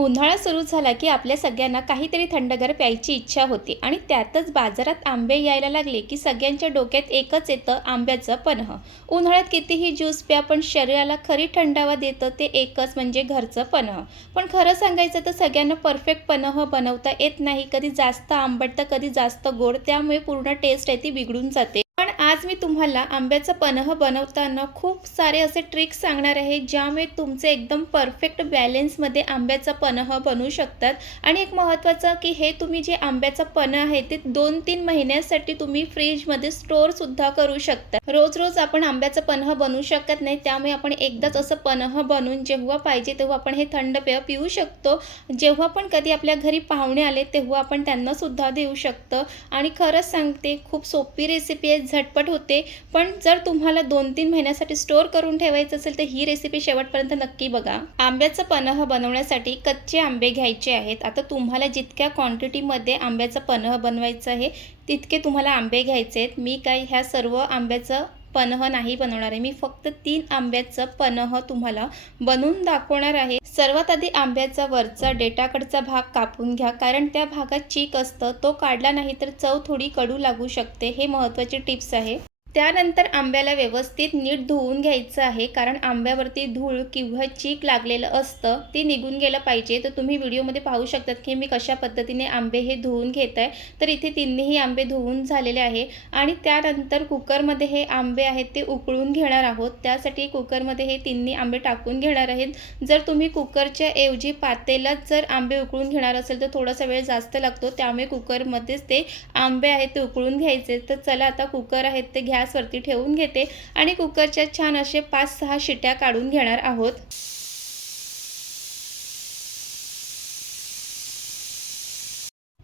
उन्हाळा सुरू झाला की आपल्या सगळ्यांना काहीतरी थंडगार प्यायची इच्छा होते आणि त्यातच बाजारात आंबे यायला लागले की सगळ्यांच्या डोक्यात एकच येतं, आंब्याचं पन्ह. उन्हाळ्यात कितीही ज्यूस प्या, पण शरीराला खरी थंडावा देतं ते एकच म्हणजे घरचं पन्ह. पण खरं सांगायचं तर सगळ्यांना परफेक्ट पन्ह बनवता येत नाही. कधी जास्त आंबट तर कधी जास्त गोड, त्यामुळे पूर्ण टेस्ट आहे ती बिघडून जाते. पण आज मी तुम्हाला आंब्याचं पन्ह बनवताना खूप सारे असे ट्रिक्स सांगणार आहे, ज्यामुळे तुमचे एकदम परफेक्ट बॅलन्समध्ये आंब्याचा पन्ह बनवू शकतात. आणि एक महत्त्वाचं की हे तुम्ही जे आंब्याचं पन्ह आहे ते 2-3 महिन्यासाठी तुम्ही फ्रीजमध्ये स्टोअरसुद्धा करू शकता. रोज रोज आपण आंब्याचं पन्ह बनवू शकत नाही, त्यामुळे आपण एकदाच असं पन्ह बनवून जेव्हा पाहिजे तेव्हा आपण हे थंड पेय पिऊ शकतो. जेव्हा पण कधी आपल्या घरी पाहुणे आले तेव्हा आपण त्यांना सुद्धा देऊ शकतो. आणि खरंच सांगते, खूप सोपी रेसिपी आहे, झटपट होते. पण जर तुम्हाला 2-3 महिन्यासाठी स्टोअर करून ठेवायचं असेल तर ही रेसिपी शेवटपर्यंत नक्की बघा. आंब्याचं पन्ह बनवण्यासाठी कच्चे आंबे घ्यायचे आहेत. आता तुम्हाला जितक्या क्वांटिटीमध्ये आंब्याचं पन्ह बनवायचं आहे तितके तुम्हाला आंबे घ्यायचे आहेत. मी काय ह्या सर्व आंब्याचं पन्ह नाही बनवणार आहे. मी फक्त 3 आंब्याचं पन्ह तुम्हाला बनवून दाखवणार आहे. सर्वात आधी आंब्याचा वरचा डेटाकडचा भाग कापून घ्या, कारण त्या भागात चीक असतं. तो काढला नाही तर चव थोडी कडू लागू शकते. हे महत्त्वाची टिप्स आहे. त्यानंतर आंब्याला व्यवस्थित नीट धुवून घ्यायचं आहे, कारण आंब्यावरती धूळ किंवा चीक लागलेलं असतं, ते निघून गेलं पाहिजे. तर तुम्ही व्हिडिओमध्ये पाहू शकतात की मी कशा पद्धतीने आंबे हे धुवून घेत आहे. तर इथे तिन्ही आंबे धुवून झालेले आहे. आणि त्यानंतर कुकरमध्ये हे आंबे आहेत ते उकळून घेणार आहोत. त्यासाठी कुकरमध्ये हे तिन्ही आंबे टाकून घेणार आहेत. जर तुम्ही कुकरच्या ऐवजी पातेल्यात जर आंबे उकळून घेणार असेल तर थोडासा वेळ जास्त लागतो, त्यामुळे कुकरमध्येच ते आंबे आहेत ते उकळून घ्यायचे. तर चला आता कुकर आहेत ते गॅसवरती ठेवून घेते आणि कुकरच्या छान असे 5-6 शिट्या काढून घेणार आहोत.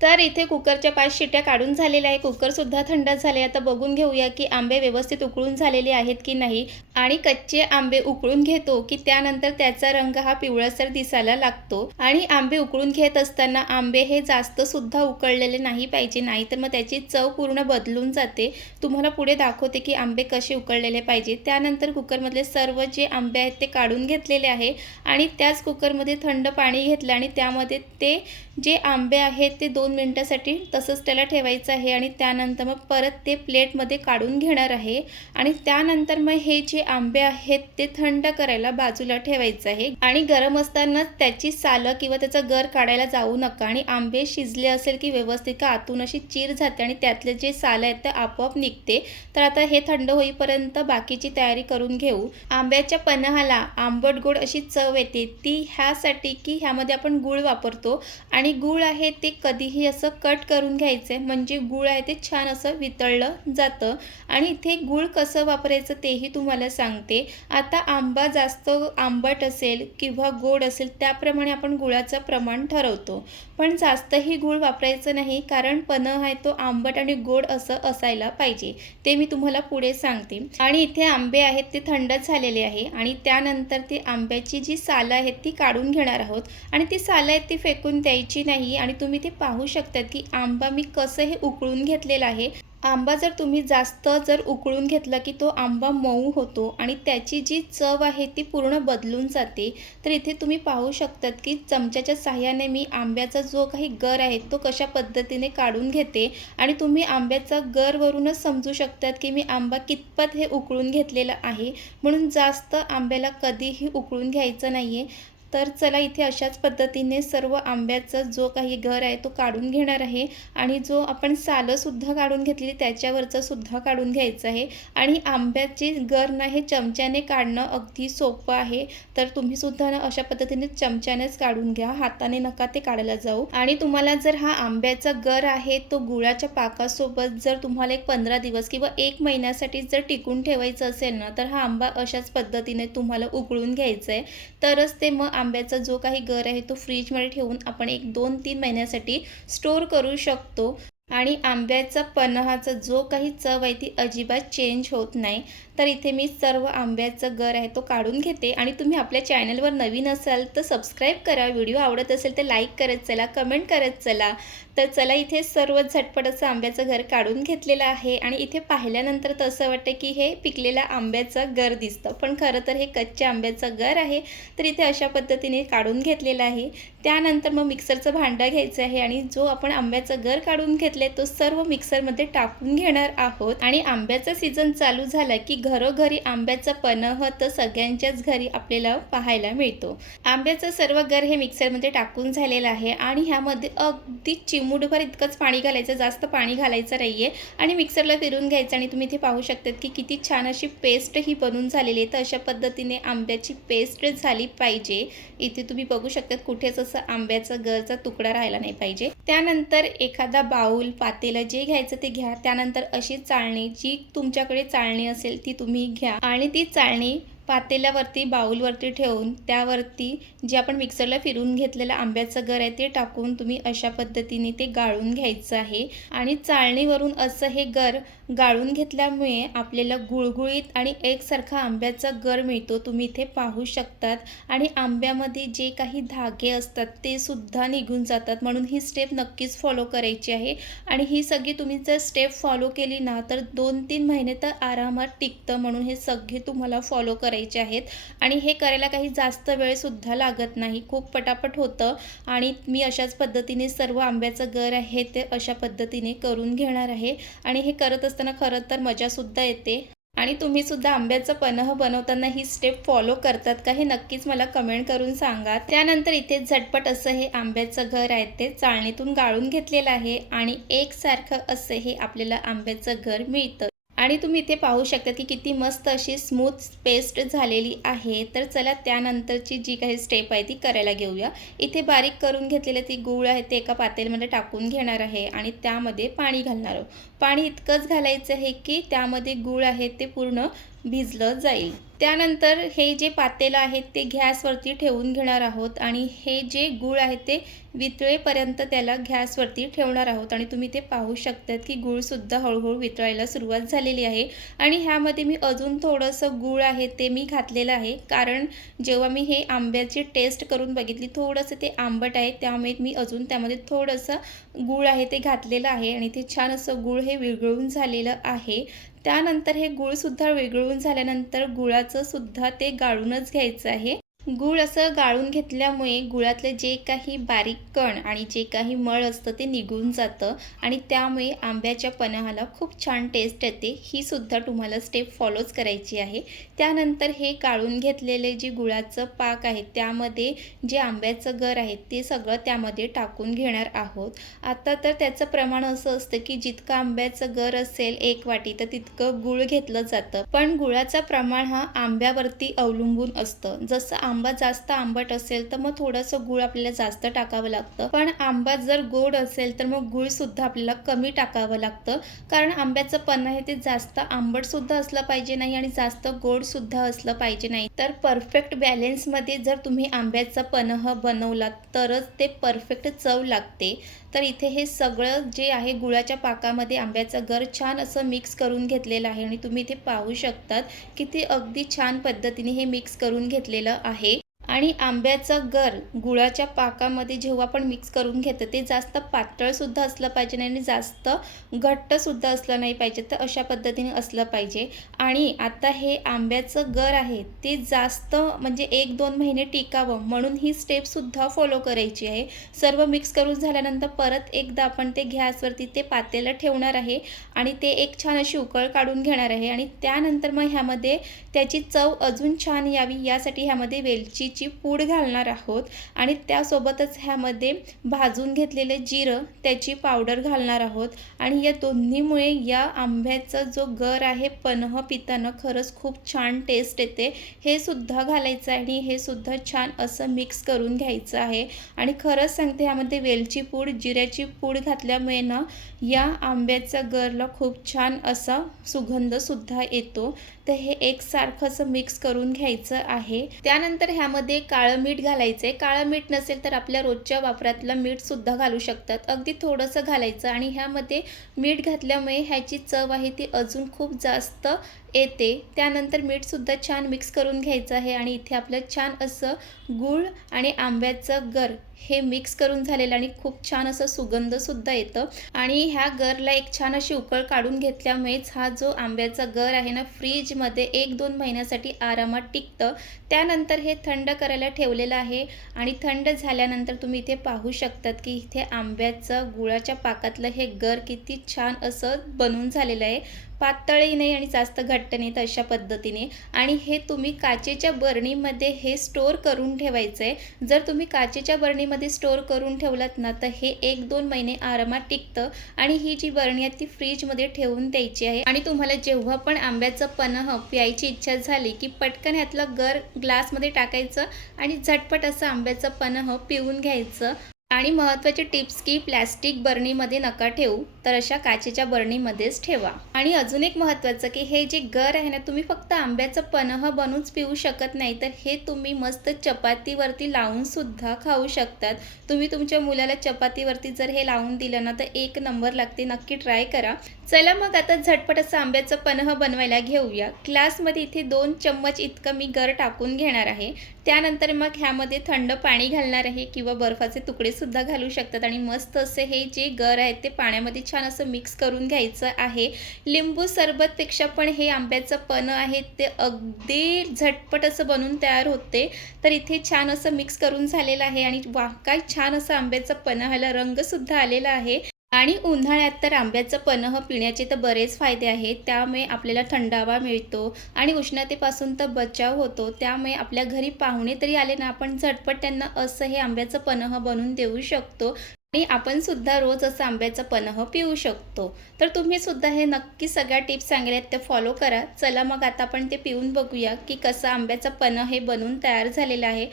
तर इथे कुकरच्या 5 शिट्या काढून झालेल्या आहे. कुकरसुद्धा थंड झाले. आता बघून घेऊया की आंबे व्यवस्थित उकळून झालेले आहेत की नाही. आणि कच्चे आंबे उकळून घेतो की त्यानंतर त्याचा रंग हा पिवळसर दिसायला लागतो. आणि आंबे उकळून घेत असताना आंबे हे जास्तसुद्धा उकळलेले नाही पाहिजे, नाहीतर मग त्याची चव पूर्ण बदलून जाते. तुम्हाला पुढे दाखवते की आंबे कसे उकळलेले पाहिजे. त्यानंतर कुकरमधले सर्व जे आंबे आहेत ते काढून घेतलेले आहे आणि त्याच कुकरमध्ये थंड पाणी घेतलं आणि त्यामध्ये ते जे आंबे आहेत ते 2 मिनिटासाठी तसंच त्याला ठेवायचं आहे. आणि त्यानंतर मग परत ते प्लेटमध्ये काढून घेणार आहे. आणि त्यानंतर मग हे जे आंबे आहेत ते थंड करायला बाजूला ठेवायचं आहे. आणि गरम असतानाच त्याची सालं किंवा त्याचा गर काढायला जाऊ नका. आणि आंबे शिजले असेल की व्यवस्थित का आतून अशी चीर जाते आणि त्यातले जे सालं आहेत ते आपोआप निघते. तर आता हे थंड होईपर्यंत बाकीची तयारी करून घेऊ. आंब्याच्या पन्हाला आंबट गोड अशी चव येते, ती ह्यासाठी की ह्यामध्ये आपण गूळ वापरतो. आणि गूळ आहे ते कधीही असं कट करून घ्यायचं आहे, म्हणजे गूळ आहे ते छान असं वितळलं जातं. आणि इथे गूळ कसं वापरायचं तेही तुम्हाला सांगते. आता आंबा जास्त आंबट असेल किंवा गोड असेल त्याप्रमाणे आपण गुळाचं प्रमाण ठरवतो. पण जास्तही गूळ वापरायचं नाही, कारण पन्ह आहे तो आंबट आणि गोड असं असायला पाहिजे. ते मी तुम्हाला पुढे सांगते. आणि इथे आंबे आहेत ते थंड झालेले आहे. आणि त्यानंतर ती आंब्याची जी सालं आहेत ती काढून घेणार आहोत. आणि ती सालं आहेत ती फेकून द्यायची नाही. आणि तुम्ही ते पाहू शकतात की आंबा मी कसं हे उकळून घेतलेला आहे. आंबा जर तुम्ही जास्त उकळून घेतला की तो आंबा मऊ होतो आणि त्याची जी चव आहे ती पूर्ण बदलून जाते. तर इथे तुम्ही पाहू शकतात की चमच्याच्या साहाय्याने मी आंब्याचा जो काही गर आहे तो कशा पद्धतीने काढून घेते. आणि तुम्ही आंब्याचा गरवरूनच समजू शकतात की मी आंबा कितपत हे उकळून घेतलेला आहे. म्हणून जास्त आंब्याला कधीही उकळून घ्यायचं नाही आहे. तर चला इथे अशाच पद्धतीने सर्व आंब्याचा जो काही गर आहे तो काढून घेणार आहे. आणि जो आपण सालंसुद्धा काढून घेतलेली त्याच्यावरचं सुद्धा काढून घ्यायचं आहे. आणि आंब्याची गर ना हे चमच्याने काढणं अगदी सोपं आहे. तर तुम्हीसुद्धा ना अशा पद्धतीने चमच्यानेच काढून घ्या, हाताने नका ते काढायला जाऊ. आणि तुम्हाला जर हा आंब्याचा गर आहे तो गुळाच्या पाकासोबत जर तुम्हाला एक 15 दिवस किंवा 1 महिन्यासाठी जर टिकून ठेवायचं असेल ना, तर हा आंबा अशाच पद्धतीने तुम्हाला उकळून घ्यायचा आहे. तरच ते मग आंब्याचा जो काही गर आहे तो फ्रीजमध्ये ठेवून आपण एक 2-3 महिन्यासाठी स्टोअर करू शकतो. आणि आंब्याचा पन्हाचा जो काही चव आहे ती अजिबात चेंज होत नाही. तर इथे मी सर्व आंब्याचा गर आहे तो काढून घेते आणि तुम्ही आपल्या चॅनलवर नवीन असाल तर सबस्क्राईब करा. व्हिडिओ आवडत असेल तर लाईक करत चला, कमेंट करत चला. तर चला इथे सर्व झटपट असं आंब्याचं गर काढून घेतलेलं आहे आणि इथे पाहिल्यानंतर तर असं वाटतं की हे पिकलेल्या आंब्याचं गर दिसतं, पण खरं तर हे कच्च्या आंब्याचं गर आहे. तर इथे अशा पद्धतीने काढून घेतलेलं आहे. त्यानंतर मग मिक्सरचं भांडं घ्यायचं आहे आणि जो आपण आंब्याचं गर काढून घेतले तो सर्व मिक्सरमध्ये टाकून घेणार आहोत. आणि आंब्याचा सीझन चालू झाला की घरोघरी आंब्याचा पन्ह तर सगळ्यांच्याच घरी आपल्याला पाहायला मिळतो. आंब्याचं सर्व गर हे मिक्सरमध्ये टाकून झालेलं आहे आणि ह्यामध्ये अगदी चिमूटभर इतकंच पाणी घालायचं, जास्त पाणी घालायचं नाहीये आणि मिक्सरला फिरून घ्यायचं. आणि तुम्ही इथे पाहू शकतात की किती छान अशी पेस्ट ही बनून झालेली आहे. तर अशा पद्धतीने आंब्याची पेस्ट झाली पाहिजे. इथे तुम्ही बघू शकतात कुठेच असं आंब्याचा गरचा तुकडा राहिला नाही पाहिजे. त्यानंतर एखादा बाऊल, पातेलं जे घ्यायचं ते घ्या. त्यानंतर अशी चाळणी, जी तुमच्याकडे चाळणी असेल ती तुम्ही घ्या आणि ती चाळणी पातेल्यावरती, बाऊलवरती ठेवून त्यावरती जे आपण मिक्सरला फिरून घेतलेलं आंब्याचं गर आहे ते टाकून तुम्ही अशा पद्धतीने ते गाळून घ्यायचं आहे. आणि चाळणीवरून असं हे गर गाळून घेतल्यामुळे आपल्याला गुळगुळीत आणि एकसारखा आंब्याचा गर मिळतो. तुम्ही इथे पाहू शकतात. आणि आंब्यामध्ये जे काही धागे असतात ते सुद्धा निघून जातात. म्हणून ही स्टेप नक्कीच फॉलो करायची आहे. आणि ही सगळी तुम्ही जर स्टेप फॉलो केली ना तर 2-3 महिने तर आरामात टिकतं. म्हणून हे सगळे तुम्हाला फॉलो करायचे आहेत. आणि हे करायला काही जास्त वेळसुद्धा लागत नाही, खूप पटापट होतं. आणि मी अशाच पद्धतीने सर्व आंब्याचं गर आहे ते अशा पद्धतीने करून घेणार आहे. आणि हे करत असताना खरं तर मजासुद्धा येते. आणि तुम्ही सुद्धा आंब्याचं पन्ह बनवताना ही स्टेप फॉलो करतात का हे नक्कीच मला कमेंट करून सांगा. त्यानंतर इथे झटपट असं हे आंब्याचं गर आहे ते चाळणीतून गाळून घेतलेलं आहे आणि एकसारखं असं हे आपल्याला आंब्याचं गर मिळतं. आणि तुम्ही इथे पाहू शकता की किती मस्त अशी स्मूथ पेस्ट झालेली आहे. तर चला त्यानंतरची जी काही स्टेप आहे ती करायला घेऊया. इथे बारीक करून घेतलेलं ती गूळ आहे ते एका पातेल्यामध्ये टाकून घेणार आहे आणि त्यामध्ये पाणी घालणार आहोत. पाणी इतकंच घालायचं आहे की त्यामध्ये गूळ आहे ते पूर्ण भिजलं जाईल. त्यानंतर हे जे पातेलं आहे ते गॅसवरती ठेवून घेणार आहोत आणि हे जे गूळ आहे ते वितळेपर्यंत त्याला गॅसवरती ठेवणार आहोत. आणि तुम्ही ते पाहू शकतात की गूळसुद्धा हळूहळू वितळायला सुरुवात झालेली आहे. आणि ह्यामध्ये मी अजून थोडंसं गूळ आहे ते मी घातलेलं आहे, कारण जेव्हा मी हे आंब्याची टेस्ट करून बघितली थोडंसं ते आंबट आहे, त्यामुळे मी अजून त्यामध्ये थोडंसं गूळ आहे ते घातलेलं आहे. आणि ते छान असं गूळ हे विरघळून झालेलं आहे. त्यानंतर हे गूळसुद्धा विरघळून झाल्यानंतर गुळाचं सुद्धा ते गाळूनच घ्यायचं आहे. गूळ असं गाळून घेतल्यामुळे गुळातले जे काही बारीक कण आणि जे काही मळ असतं ते निघून जातं आणि त्यामुळे आंब्याच्या पन्हाला खूप छान टेस्ट येते. ही सुद्धा तुम्हाला स्टेप फॉलोच करायची आहे. त्यानंतर हे गाळून घेतलेले जे गुळाचं पाक आहे त्यामध्ये जे आंब्याचं गर आहे ते सगळं त्यामध्ये टाकून घेणार आहोत. आता तर त्याचं प्रमाण असं असतं की जितकं आंब्याचं गर असेल 1 वाटी तर तितकं गूळ घेतलं जातं. पण गुळाचं प्रमाण हा आंब्यावरती अवलंबून असतं. जसं आंबा जास्त आंबट असेल तर मग थोडंसं गूळ आपल्याला जास्त टाकावं लागतं. पण आंबा जर गोड असेल तर मग गूळसुद्धा आपल्याला कमी टाकावं लागतं, कारण आंब्याचं पन्ह आहे ते जास्त आंबटसुद्धा असलं पाहिजे नाही आणि जास्त गोडसुद्धा असलं पाहिजे नाही. तर परफेक्ट बॅलेन्समध्ये जर तुम्ही आंब्याचा पन्ह बनवलात तरच ते परफेक्ट चव लागते. तर इथे हे सगळं जे आहे गुळाच्या पाकामध्ये आंब्याचं गर छान असं मिक्स करून घेतलेलं आहे आणि तुम्ही इथे पाहू शकतात की ते अगदी छान पद्धतीने हे मिक्स करून घेतलेलं आहे. आणि आंब्याचं गर गुळाच्या पाकामध्ये जेव्हा आपण मिक्स करून घेतो ते जास्त पातळसुद्धा असलं पाहिजे नाही आणि जास्त घट्टसुद्धा असलं नाही पाहिजे. तर अशा पद्धतीने असलं पाहिजे. आणि आता हे आंब्याचं गर आहे ते जास्त म्हणजे 1-2 महिने टिकावं म्हणून ही स्टेपसुद्धा फॉलो करायची आहे. सर्व मिक्स करून झाल्यानंतर परत एकदा आपण ते गॅसवरती ते पातेलं ठेवणार आहे आणि ते एक छान अशी उकळ काढून घेणार आहे. आणि त्यानंतर मग ह्यामध्ये त्याची चव अजून छान यावी यासाठी ह्यामध्ये वेलचीची पूड घालणार आहोत आणि त्यासोबतच ह्यामध्ये भाजून घेतलेले जिरं त्याची पावडर घालणार आहोत. आणि या दोन्हीमुळे या आंब्याचा जो गर आहे पन्ह पिताना खरंच खूप छान टेस्ट येते. हे सुद्धा घालायचं आहे आणि हे सुद्धा छान असं मिक्स करून घ्यायचं आहे. आणि खरंच सांगते ह्यामध्ये वेलची पूड, जिऱ्याची पूड घातल्यामुळे ना या आंब्याचा गरला खूप छान असा सुगंधसुद्धा येतो. तर हे एकसारखं असं मिक्स करून घ्यायचं आहे. त्यानंतर ह्यामध्ये काळं मीठ घालायचं आहे. काळं मीठ नसेल तर आपल्या रोजच्या वापरातलं मीठसुद्धा घालू शकतात. अगदी थोडंसं घालायचं आणि ह्यामध्ये मीठ घातल्यामुळे ह्याची चव आहे ती अजून खूप जास्त येते. त्यानंतर मीठसुद्धा छान मिक्स करून घ्यायचं आहे आणि इथे आपलं छान असं गूळ आणि आंब्याचं गर हे मिक्स करून झालेलं आणि खूप छान असं सुगंधसुद्धा येतं. आणि ह्या गरला एक छान अशी उकळ काढून घेतल्यामुळेच हा जो आंब्याचा गर आहे ना, फ्रीजमध्ये 1-2 महिन्यासाठी आरामात टिकतं. त्यानंतर हे थंड करायला ठेवलेलं आहे आणि थंड झाल्यानंतर तुम्ही इथे पाहू शकतात की इथे आंब्याचं गुळाच्या पाकातलं हे गर किती छान असं बनून झालेलं आहे. पातळही नाही आणि जास्त घट्ट नाही, तर अशा पद्धतीने. आणि हे तुम्ही काचेच्या बरणीमध्ये हे स्टोअर करून ठेवायचं आहे. जर तुम्ही काचेच्या बरणीमध्ये स्टोअर करून ठेवलात ना, तर हे 1-2 महिने आरामात टिकतं. आणि ही जी बरणी आहे ती फ्रीजमध्ये ठेवून द्यायची आहे. आणि तुम्हाला जेव्हा पण आंब्याचं पन्ह प्यायची इच्छा झाली की पटकन ह्यातलं गर ग्लासमध्ये टाकायचं आणि झटपट असं आंब्याचं पन्ह पिऊन घ्यायचं. आणि महत्त्वाची टिप्स की प्लॅस्टिक बरणीमध्ये नका ठेवू, तर अशा काचेच्या बरणीमध्येच ठेवा. आणि अजून एक महत्त्वाचं की हे जे गर आहे ना, तुम्ही फक्त आंब्याचं पन्ह बनवूनच पिऊ शकत नाही, तर हे तुम्ही मस्त चपातीवरती लावूनसुद्धा खाऊ शकतात. तुम्ही तुमच्या मुलाला चपातीवरती जर हे लावून दिलं ना, तर एक नंबर लागते. नक्की ट्राय करा. चला मग आता झटपट असं आंब्याचं पन्ह बनवायला घेऊया. ग्लासमध्ये इथे 2 चम्मच इतकं मी गर टाकून घेणार आहे. त्यानंतर मग ह्यामध्ये थंड पाणी घालणार आहे किंवा बर्फाचे तुकडेसुद्धा घालू शकतात आणि मस्त असे हे जे गर आहेत ते पाण्यामध्ये छान असं मिक्स करून घ्यायचं आहे. लिंबू सरबतपेक्षा पण हे आंब्याचं पन्ह आहे ते अगदी झटपट असं बनून तयार होते. तर इथे छान असं मिक्स करून झालेलं आहे आणि वाह! काय छान असं आंब्याचं पन्हाला रंगसुद्धा आलेला आहे. आणि उन्हाळ्यात तर आंब्याचं पन्ह पिण्याचे तर बरेच फायदे आहेत. त्यामुळे आपल्याला थंडावा मिळतो आणि उष्णतेपासून तर बचाव होतो. त्यामुळे आपल्या घरी पाहुणे तरी आले ना, आपण झटपट त्यांना असं हे आंब्याचं पन्ह बनवून देऊ शकतो आणि आपण सुद्धा रोज असं आंब्याचं पन्ह पिऊ शकतो. तर तुम्ही सुद्धा हे नक्की सगळ्या टिप्स सांगितल्या आहेत त्या फॉलो करा. चला मग आता आपण ते पिऊन बघूया की कसं आंब्याचं पन्ह हे बनून तयार झालेलं आहे.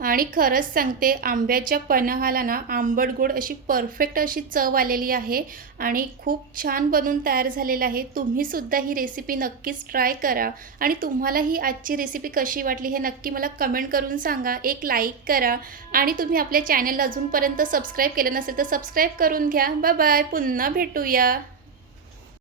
आणि खरंच सांगते, आंब्याच्या पन्हाला ना आंबट गोड अशी परफेक्ट अशी चव आलेली आहे आणि खूप छान बनून तयार झालेलं आहे. तुम्हीसुद्धा ही रेसिपी नक्कीच ट्राय करा आणि तुम्हाला ही आजची रेसिपी कशी वाटली हे नक्की मला कमेंट करून सांगा. एक लाईक करा आणि तुम्ही आपल्या चॅनलला अजूनपर्यंत सबस्क्राईब केलं नसेल तर सबस्क्राईब करून घ्या. बाय बाय, पुन्हा भेटूया.